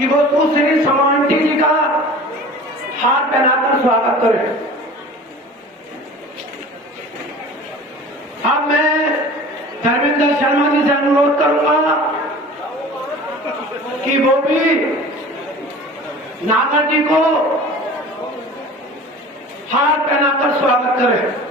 कि वो सुश्री समांटी जी का हार पहनाकर स्वागत करें। अब मैं धर्मेंद्र शर्मा जी से अनुरोध करूंगा कि वो भी नागर जी को हार पहनाकर स्वागत करें।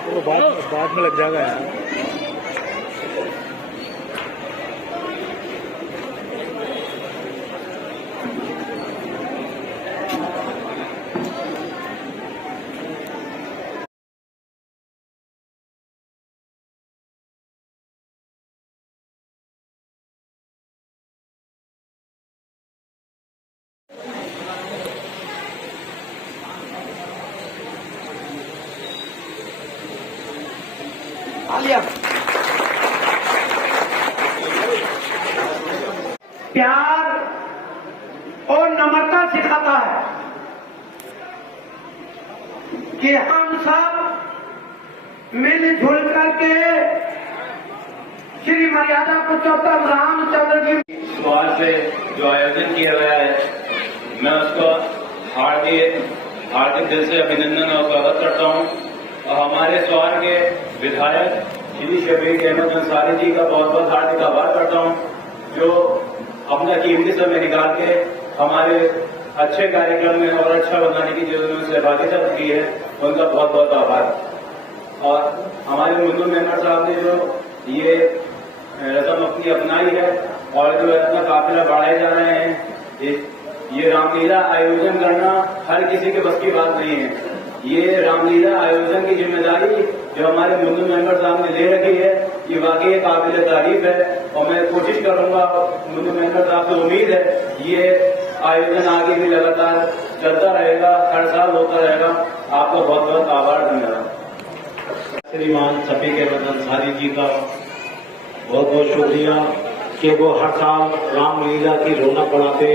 तो बाद में लग जाएगा यार। प्यार और नम्रता सिखाता है कि हम सब मिलजुल करके श्री मर्यादा पुरुषोत्तम रामचंद्र जी सवाल से जो आयोजन किया गया है, मैं उसको हार्दिक दिल से अभिनंदन और स्वागत करता हूं। और हमारे स्वार के विधायक श्री शबीर अहमद अंसारी जी का बहुत बहुत हार्दिक आभार करता हूं, जो अपना कीमती समय निकाल के हमारे अच्छे कार्यक्रम में और अच्छा बनाने की जो उन्होंने सहभागिता की है, उनका बहुत बहुत आभार। और हमारे मुन्नू मेंबर साहब ने जो ये रस्म अपनी अपनाई है और जो इतना काफिला बढ़ाए जा रहे हैं, ये रामलीला आयोजन करना हर किसी के बस की बात नहीं है। ये रामलीला आयोजन की जिम्मेदारी जो हमारे मुन्नू मेंबर साहब ने ले रखी है, ये वाकई काबिल तारीफ है। और मैं कोशिश करूंगा, मुन्नू मेंबर साहब से उम्मीद है, ये आयोजन आगे भी लगातार चलता रहेगा, हर साल होता रहेगा। आपका बहुत बहुत आभार, धन्यवाद। श्रीमान शफीक अहमद अंसारी जी का बहुत बहुत शुक्रिया कि वो हर साल रामलीला की रौनक बढ़ाते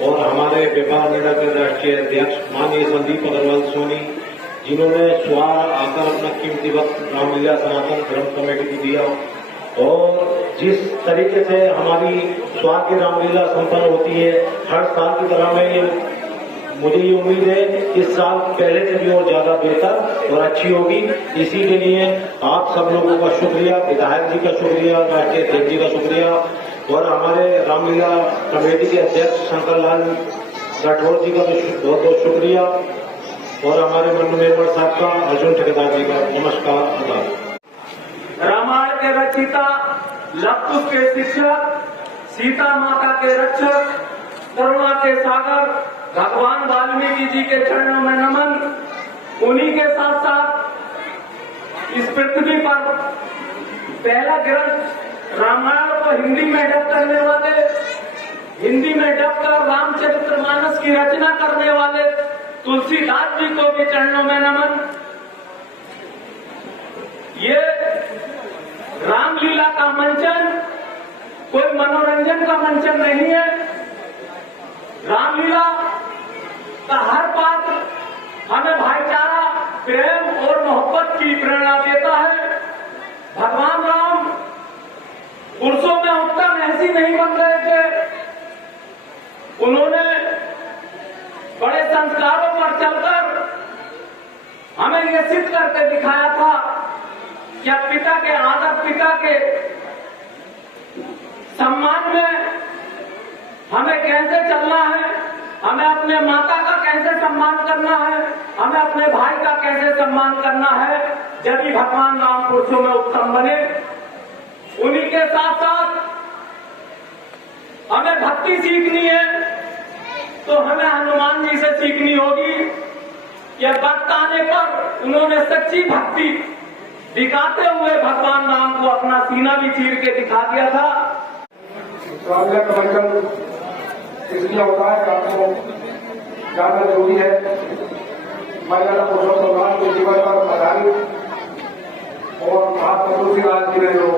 और हमारे व्यापार मेला के राष्ट्रीय अध्यक्ष माननीय संदीप अग्रवाल सोनी, जिन्होंने स्वार आकर अपना कीमती वक्त रामलीला सनातन धर्म कमेटी को दिया। और जिस तरीके से हमारी स्वार की रामलीला संपन्न होती है, हर साल की तरह में मुझे ये उम्मीद है इस साल पहले से भी और ज्यादा बेहतर और अच्छी होगी। इसी के लिए आप सब लोगों का शुक्रिया, विधायक जी का शुक्रिया, राष्ट्रीय अध्यक्ष जी का शुक्रिया और हमारे रामलीला कमेटी के अध्यक्ष शंकर लाल राठौर जी का भी बहुत बहुत शुक्रिया और हमारे मुन्नू मेंबर साहब का, अर्जुन ठेकेदार जी का नमस्कार, आभार। रामायण के रचयिता, लवकुश के शिक्षक, सीता माता के रक्षक, करुणा के सागर भगवान वाल्मीकि जी के चरणों में नमन। उन्हीं के साथ साथ इस पृथ्वी पर पहला ग्रंथ रामायण को हिंदी में डब करने वाले, हिंदी में डब कर रामचरितमानस की रचना करने वाले तुलसीदास जी को भी चरणों में नमन। ये रामलीला का मंचन कोई मनोरंजन का मंचन नहीं है। रामलीला का हर पात्र हमें भाईचारा, प्रेम और मोहब्बत की प्रेरणा देता है। भगवान राम पुरुषों में उत्तम ऐसी नहीं बन गए थे, उन्होंने बड़े संस्कारों पर चलकर हमें यह सिद्ध करके दिखाया था कि पिता के आदर, पिता के सम्मान में हमें कैसे चलना है, हमें अपने माता का कैसे सम्मान करना है, हमें अपने भाई का कैसे सम्मान करना है, जब भी भगवान राम पुरुषों में उत्तम बने। उन्हीं के साथ साथ हमें भक्ति सीखनी है तो हमें हनुमान जी से सीखनी होगी। यह वक्त आने पर उन्होंने सच्ची भक्ति दिखाते हुए भगवान राम को अपना सीना भी चीर के दिखा दिया था। रामलीला का मंचन इसलिए होता है कि आपको जानना जरूरी है। मर्यादा पुरुषोत्तम राम के जीवन पर आधारित और महात्मा तुलसीदास जी ने जो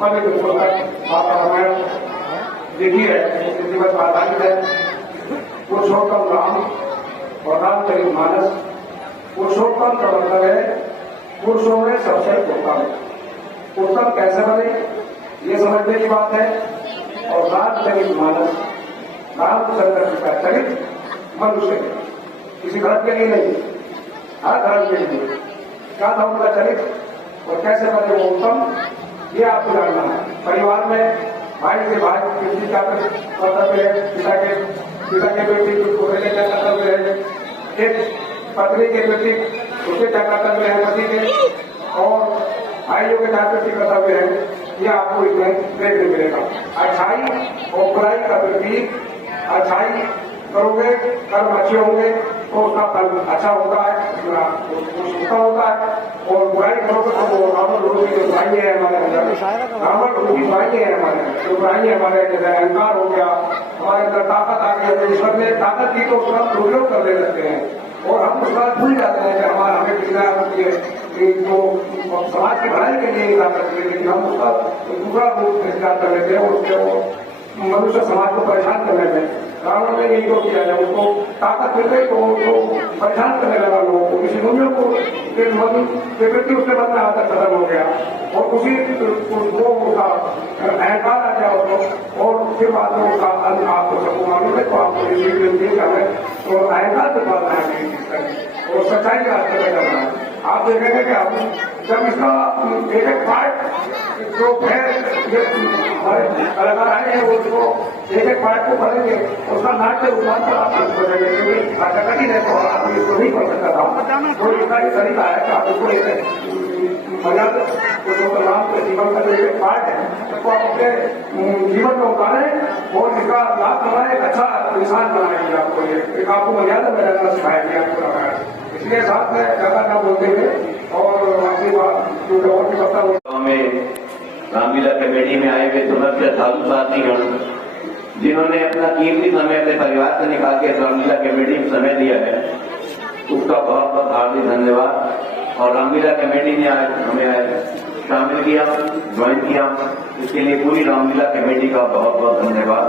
पवित्र पुस्तक आपका रामायण लिखी है, दिवस पर आधारित है। पुरुषोत्तम राम और रामचरित मानस। पुरुषोत्तम का मतलब है पुरुषों में सबसे उत्तम। उत्तम कैसे बने ये समझने की बात है। और रामचरित मानस, रामचंद्र जी का चरित्र मनुष्य के, किसी धर्म के लिए नहीं, हर धर्म के लिए क्या था उनका चरित्र और कैसे बने वो उत्तम, ये आपको जानना है। परिवार में भाई से भाई किसी का कर्तव्य है, पिता के बेटी उसके क्या कर्तव्य है, एक पत्नी के बेटी उसके क्या कर्तव्य है पति के, और भाइयों के क्या कर्तव्य है, ये आपको इसमें देखने मिलेगा। अच्छाई और बुराई का प्रतीक, अच्छाई करोगे कर्म अच्छे होंगे तो उसका फल अच्छा होता है, उसका होता है। और बुराई करोगे तो वो रावण रूपी जो बुराई है हमारे अंदर, रावण रूपी बुराई है हमारे अंदर, जो बुराई है हमारे अंदर, अहंकार हो गया, हमारे अंदर ताकत आ गई, ईश्वर ने ताकत की तो उसका दुरुपयोग कर ले सकते हैं और हम उसका भूल जाते हैं कि हमारा हमें कितना होती है जो समाज की भलाई के लिए ताकत है, लेकिन हम उसका दूसरा रूप स्वीकार कर लेते हैं, उसके वो मनुष्य समाज को परेशान करने में। रावण ने यही तो किया है, उसको ताकत मिल गई तो उसको परेशान करने लगा लोगों को, किसी दुनिया को प्रवृत्ति उसके मन में आकर खत्म हो गया और उसी वो उसका अहंकार आ गया उसको, और फिर बाद में उसका अंत आपको सबको मालूम है। तो आपको ये मिलती है हमें तो अहंकार से बात है और सच्चाई का रास्ते में करना है। आप देखेंगे कि हम जब इसका एक एक पार्ट जो हमारे कलाकार आए हैं उसको एक एक पार्ट को पढ़ेंगे, उसका नाट्य रूपांतर आप बनेंगे, क्योंकि कठिन है तो आप इसको नहीं पढ़ सकता था। तो इसका ही तरीका है कि आप इसको एक मर्यादा जो राम के जीवन का जो एक पार्ट है उसको आप अपने जीवन में उतारें और इसका लाभ बनाए, एक अच्छा इंसान बनाएंगे। आपको एक आपको मर्यादा में रहना सिखाएंगे, आपको लगाया। इसलिए साथ में ज्यादा ना बोलते हुए और अपनी बात जो और भी पता हो में रामलीला कमेटी में आए हुए समस्त साधु साथीगण जिन्होंने अपना कीमती समय अपने परिवार से निकाल के रामलीला कमेटी में समय दिया है, उसका बहुत बहुत हार्दिक धन्यवाद। और रामलीला कमेटी ने आज हमें शामिल किया, ज्वाइन किया, इसके लिए पूरी रामलीला कमेटी का बहुत बहुत धन्यवाद।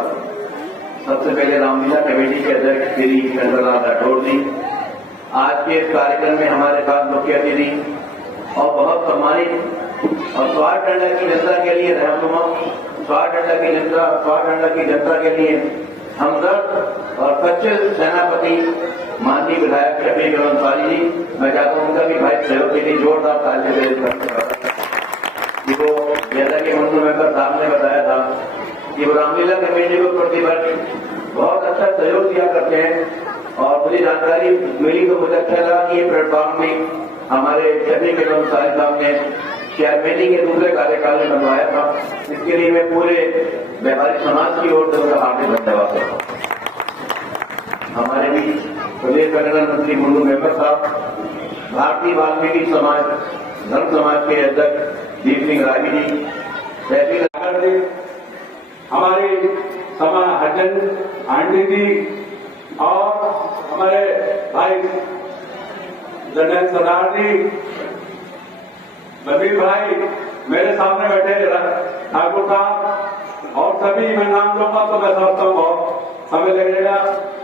सबसे पहले रामलीला कमेटी के अध्यक्ष श्री चंद्रलाल राठौर जी, आज के इस कार्यक्रम में हमारे साथ मुख्य अतिथि और बहुत सम्मानित और स्वारटंडा की जनता के लिए रहनुमा, स्वारटंडा की जनता के लिए हमदर्द और सच्चे सेनापति माननीय विधायक शफीक अंसारी जी, मैं चाहता हूं उनका भी भाई सहयोग के लिए जोरदार ताली वो जैसा कि मंत्री मेंबर साहब ने बताया था कि वो रामलीला कमेटी को प्रतिवर्ष बहुत अच्छा सहयोग दिया करते हैं। और मुझे जानकारी मिली तो मुझे अच्छा लगा कि ये प्लेटफॉर्म में हमारे शफीक अंसारी साहब ने चेयरमैनी के दूसरे कार्यकाल में बनवाया था। इसके लिए मैं पूरे व्यापारी समाज की ओर से उनका हार्दिक धन्यवाद करता हूँ। हमारे भी प्रदेश संगठन मंत्री मुंडू मेंबर साहब, भारतीय वाल्मीकि समाज धर्म समाज के अध्यक्ष दीप सिंह रावी जी, तहसील जी, हमारी हजन आंटी जी और हमारे भाई जनरल सरदार जी, नबीर भाई, मेरे सामने बैठे ठाकुर साहब और सभी, मैं नाम लूंगा तो मैं समझता हूँ बहुत समय लगेगा।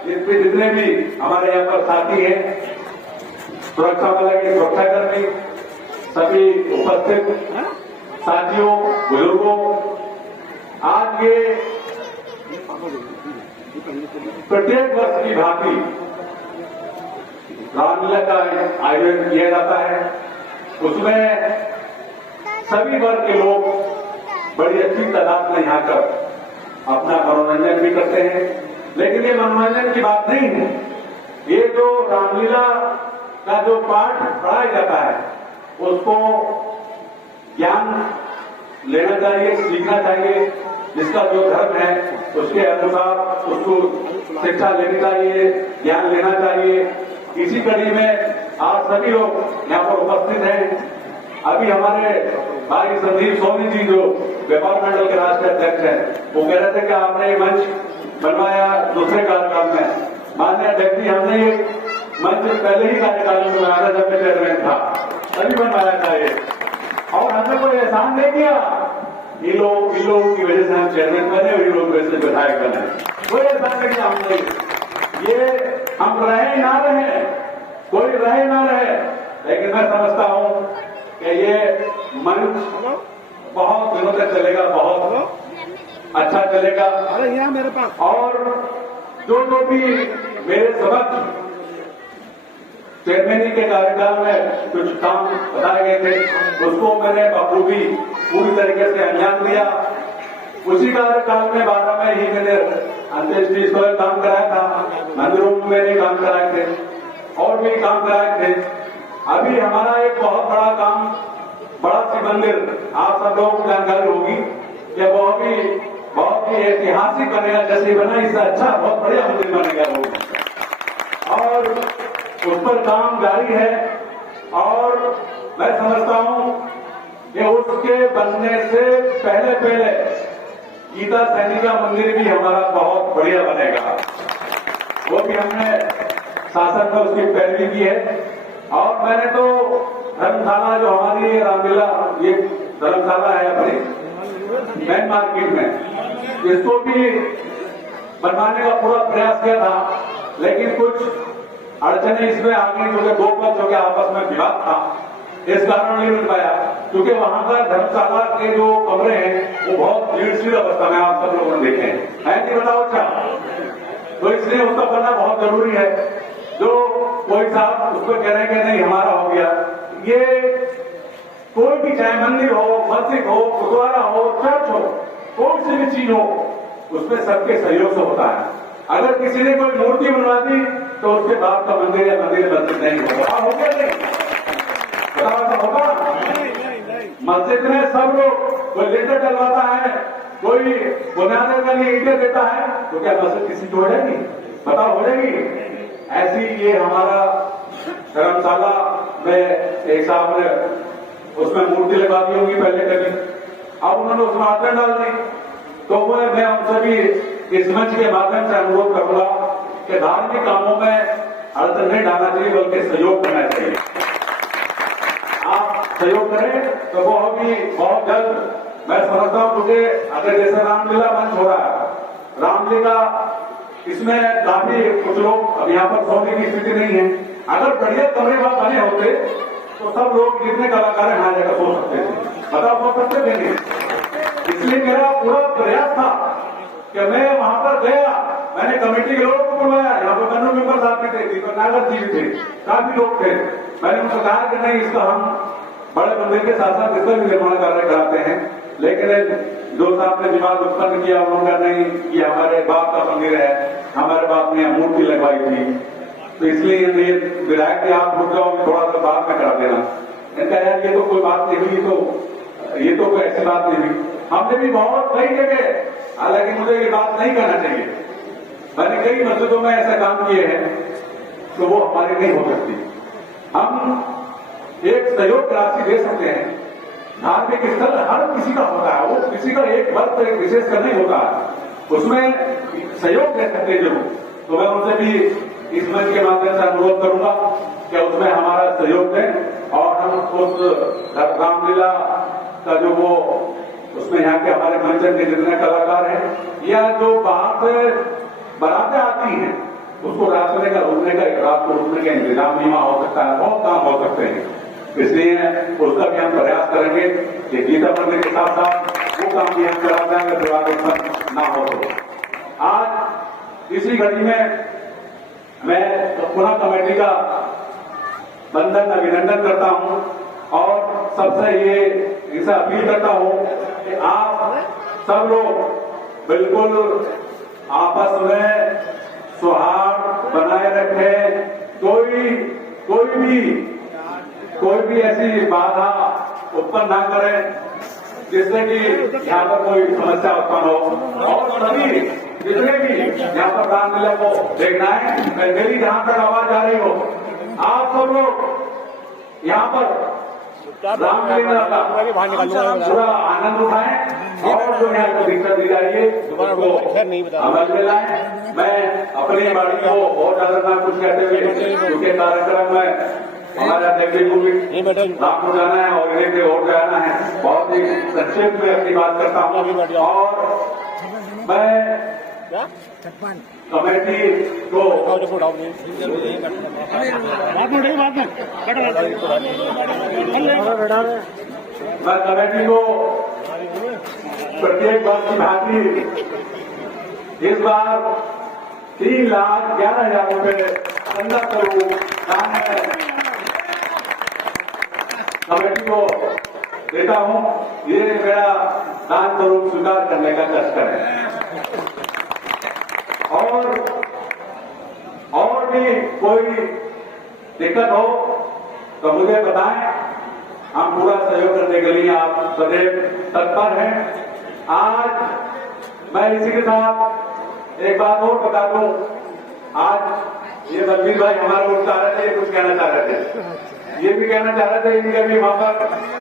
इसमें जितने भी हमारे यहाँ पर साथी हैं, सुरक्षा बल के सुरक्षाकर्मी, सभी उपस्थित साथियों, बुजुर्गों, आज ये प्रत्येक वर्ष की भांति रामलीला का आयोजन किया जाता है। उसमें सभी वर्ग के लोग बड़ी अच्छी तादाद में यहाँ कर अपना मनोरंजन भी करते हैं, लेकिन ये मनोरंजन की बात नहीं है। ये जो रामलीला का जो पाठ पढ़ाया जाता है उसको ज्ञान लेना चाहिए, सीखना चाहिए। जिसका जो धर्म है उसके अनुसार उसको शिक्षा लेनी चाहिए, ज्ञान लेना चाहिए। इसी कड़ी में आज सभी लोग यहाँ पर उपस्थित हैं। अभी हमारे भाई संदीप सोनी जी जो व्यापार मंडल के राष्ट्रीय अध्यक्ष हैं, वो कह रहे थे कि आपने ये मंच बनवाया दूसरे कार्यकाल में। माननीय अध्यक्ष जी, हमने ये मंच पहले ही कार्यकाल में बनाया था जब मैं चेयरमैन था, तभी बनवाया था ये, और हमने कोई एहसान नहीं किया। इन लोगों की वजह से हम चेयरमैन बने और ये लोग में से विधायक बने। कोई ऐसा नहीं चाहते, ये हम रहे ना रहे, कोई रहे ना रहे, लेकिन मैं समझता हूं कि ये मंच बहुत दिनों तक चलेगा, बहुत अच्छा चलेगा। अरे यहाँ मेरे पास और जो भी मेरे समक्ष चेयरमैनी के कार्यकाल में कुछ काम बताए गए थे, उसको मैंने बखूबी पूरी तरीके से अंजाम दिया। उसी कार्यकाल में 12 में ही मैंने अंत्येष्टि स्थल काम कराया था, मंदिरों में मैंने काम कराए थे और भी काम कराए थे। अभी हमारा एक बहुत बड़ा काम, बड़ा सी मंदिर, आप सब लोगों को जानकारी होगी कि वो भी बहुत ही ऐतिहासिक बनेगा, जैसे बना इससे अच्छा बहुत बढ़िया मंदिर बनेगा वो, और उस पर काम जारी है। और मैं समझता हूं कि उसके बनने से पहले गीता सैनिका मंदिर भी हमारा बहुत बढ़िया बनेगा। वो भी हमने शासन में उसकी पैरवी की है। और मैंने तो धर्मशाला, जो हमारी रामलीला ये धर्मशाला है अपनी मेन मार्केट में, इसको भी बनवाने का पूरा प्रयास किया था, लेकिन कुछ अड़चने इसमें आ गई, क्योंकि दो पक्षों के आपस में विवाद था, इस कारण नहीं मिल पाया। क्योंकि वहां का धर्मशाला के जो कमरे हैं वो बहुत जीर्ण अवस्था में आप सब लोगों ने देखे हैं, नहीं बताओ अच्छा, तो इसलिए उसका बनना बहुत जरूरी है। जो कोई साहब उस पर कह रहे हैं कि नहीं हमारा हो गया, ये कोई भी चाहे मंदिर हो, मस्जिद हो, गुरुद्वारा हो, चर्च हो, कोई सी भी चीज हो, उसमें सबके सहयोग से होता है। अगर किसी ने कोई मूर्ति बनवा दी तो उसके बाद का मंदिर या मंदिर मस्जिद नहीं होगा। हो गया नहीं बताओ होगा। मस्जिद में सब लोग, कोई लेटर डलवाता है, कोई बुनियाद के लिए ईंटें देता है, तो क्या मस्जिद किसी की हो जाएगी? बताओ हो जाएगी? ऐसी ये हमारा धर्मशाला में एक साहब ने उसमें मूर्ति लगा दी होगी पहले कभी, अब उन्होंने उसमें आदर डाल दी, तो वो मैं उनसे भी इस मंच के माध्यम से अनुरोध करूंगा कि धार्मिक कामों में अड़चन नहीं डालना चाहिए, बल्कि सहयोग करना चाहिए। आप सहयोग करें तो वो भी बहुत जल्द, मैं समझता हूं, क्योंकि अगर जैसे रामलीला मंच हो रहा है, रामलीला इसमें काफी कुछ लोग अब यहाँ पर सोने की स्थिति नहीं है। अगर बढ़िया कमरे वहां बने होते तो सब लोग जितने कलाकार हैं वहां जाकर सो सकते थे, बताओ सो सकते थे नहीं। इसलिए मेरा पूरा प्रयास था कि मैं वहां पर गया, मैंने कमेटी के लोगों को बुलवाया, यहाँ पर कन्नू मेंबर साहब भी थे, दीपक नागर जी भी थे, काफी लोग थे। मैंने उनको कहा कि नहीं, इसका हम बड़े मंदिर के साथ साथ इसका भी निर्माण कार्य कराते हैं, लेकिन जो साहब ने विवाद उत्पन्न किया उन्होंने नहीं, ये हमारे बाप का मंदिर है, हमारे बाप ने मूर्ति लगवाई थी, तो इसलिए विधायक के आप रुक जाओ, थोड़ा सा बाद में करा देना। इनका यार ये तो कोई बात नहीं हुई, तो ये तो कोई ऐसी बात नहीं हुई। हमने भी बहुत कई जगह, हालांकि मुझे ये बात नहीं करना चाहिए, मैंने कई मस्जिदों में ऐसा काम किए हैं, तो वो हमारी नहीं हो सकती। हम एक सहयोग राशि दे सकते हैं, धार्मिक स्थल हर किसी का होता है, वो किसी का एक वर्ग एक विशेष कर नहीं होता है, उसमें सहयोग दे सकते हैं जरूर। तो मैं उनसे भी इस मंच के माध्यम से अनुरोध करूंगा कि उसमें हमारा सहयोग दें, और हम उस रामलीला का जो वो उसमें यहाँ के हमारे मंचन के जितने कलाकार हैं, या जो बाहर से बारातें आती हैं, उसको रास्ते का रुकने का, रात को रुकने का इंतजाम नहीं हो सकता है, बहुत काम हो सकते हैं। इसलिए उसका भी हम प्रयास करेंगे कि गीता मंदिर के साथ साथ वो काम भी हम करा देंगे, विवाद ना हो। तो आज इसी घड़ी में मैं पुनः कमेटी का बंधन अभिनंदन करता हूं, और सबसे ये इसे अपील करता हूं कि आप सब लोग बिल्कुल आपस में सौहार्द बनाए रखें, कोई भी ऐसी बाधा उत्पन्न ना करें जिससे कि यहाँ पर कोई समस्या उत्पन्न हो। और सभी जितने भी यहाँ पर रामलीला को देखना है, मेरी जहां तक आवाज आ रही हो, आप सब लोग यहाँ पर रामलीला का पूरा आनंद उठाएं, और जो यहाँ को दिक्कत दी जा रही है उसको अमल में लाएं। मैं अपनी बाड़ी को बहुत ज्यादा ना कुछ कहते हुए, क्योंकि कार्यक्रम में हमारे अध्यक्ष को भी रामपुर जाना है और इन्हें के और जाना है, बहुत ही संक्षेप में अपनी बात करता हूँ। और मैं कमेटी को मैं कमेटी को प्रत्येक वर्ष की भांति इस बार 3,11,000 रुपये 15 करोड़ दान कमेटी को देता हूं। ये मेरा दान स्वरूप स्वीकार करने का कष्ट करें। और भी कोई दिक्कत हो तो मुझे बताएं, हम पूरा सहयोग करने के लिए आप सदैव तत्पर हैं। आज मैं इसी के साथ एक बात और बता दूं, आज ये बलबीर भाई हमारे ओर चाह रहे थे, कुछ कहना चाह रहे थे, ये भी कहना चाह रहे थे, इनके भी वहां पर